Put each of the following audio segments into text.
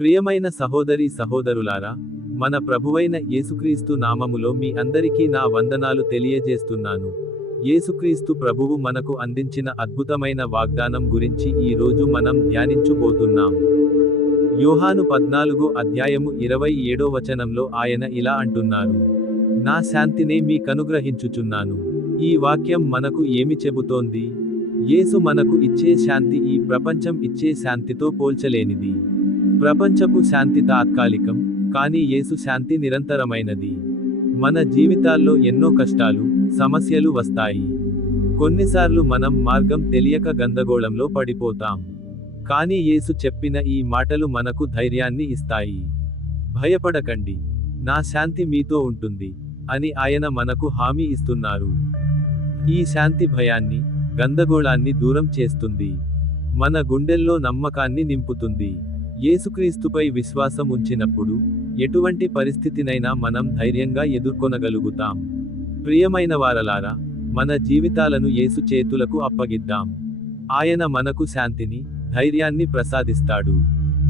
ప్రియమైన సహోదరి సహోదరులారా మన ప్రభువైన యేసుక్రీస్తు నామములో మీ అందరికీ నా వందనాలు తెలియజేస్తున్నాను. యేసుక్రీస్తు ప్రభువు మనకు అందించిన అద్భుతమైన వాగ్దానం గురించి ఈ రోజు మనం ధ్యానించుబోతున్నాం. యోహాను పద్నాలుగు అధ్యాయము ఇరవై ఏడో వచనంలో ఆయన ఇలా అంటున్నారు. నా శాంతినే మీకనుగ్రహించుచున్నాను. ఈ వాక్యం మనకు ఏమి చెబుతోంది? యేసు మనకు ఇచ్చే శాంతి ఈ ప్రపంచం ఇచ్చే శాంతితో పోల్చలేనిది. ప్రపంచపు శాంతి తాత్కాలికం కానీ యేసు శాంతి నిరంతరమైనది. మన జీవితాల్లో ఎన్నో కష్టాలు సమస్యలు వస్తాయి. కొన్నిసార్లు మనం మార్గం తెలియక గందగోళంలో పడిపోతాం. కానీ యేసు చెప్పిన ఈ మాటలు మనకు ధైర్యాన్ని ఇస్తాయి. భయపడకండి. నా శాంతి మీతో ఉంటుంది అని ఆయన మనకు హామీ ఇస్తున్నారు. ఈ శాంతి భయాన్ని గందగోళాన్ని దూరం చేస్తుంది. మన గుండెల్లో నమ్మకాన్ని నింపుతుంది. యేసుక్రీస్తుపై విశ్వాసం ఉంచినప్పుడు ఎటువంటి పరిస్థితినైనా మనం ధైర్యంగా ఎదుర్కొనగలుగుతాం. ప్రియమైన వారలారా మన జీవితాలను యేసు చేతులకు అప్పగిద్దాం. ఆయన మనకు శాంతిని ధైర్యాన్ని ప్రసాదిస్తాడు.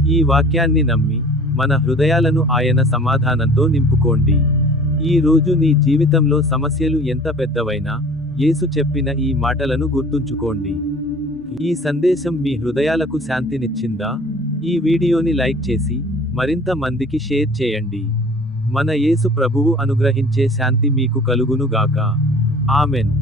ఈ వాక్యాన్ని నమ్మి మన హృదయాలను ఆయన సమాధానంతో నింపుకోండి. ఈ రోజు నీ జీవితంలో సమస్యలు ఎంత పెద్దవైనా యేసు చెప్పిన ఈ మాటలను గుర్తుంచుకోండి. ఈ సందేశం మీ హృదయాలకు శాంతినిచ్చిందా? ఈ వీడియోని లైక్ చేసి మరింత మందికి షేర్ చేయండి. మన యేసు ప్రభువు అనుగ్రహించే శాంతి మీకు కలుగునుగాక ఆమెన్.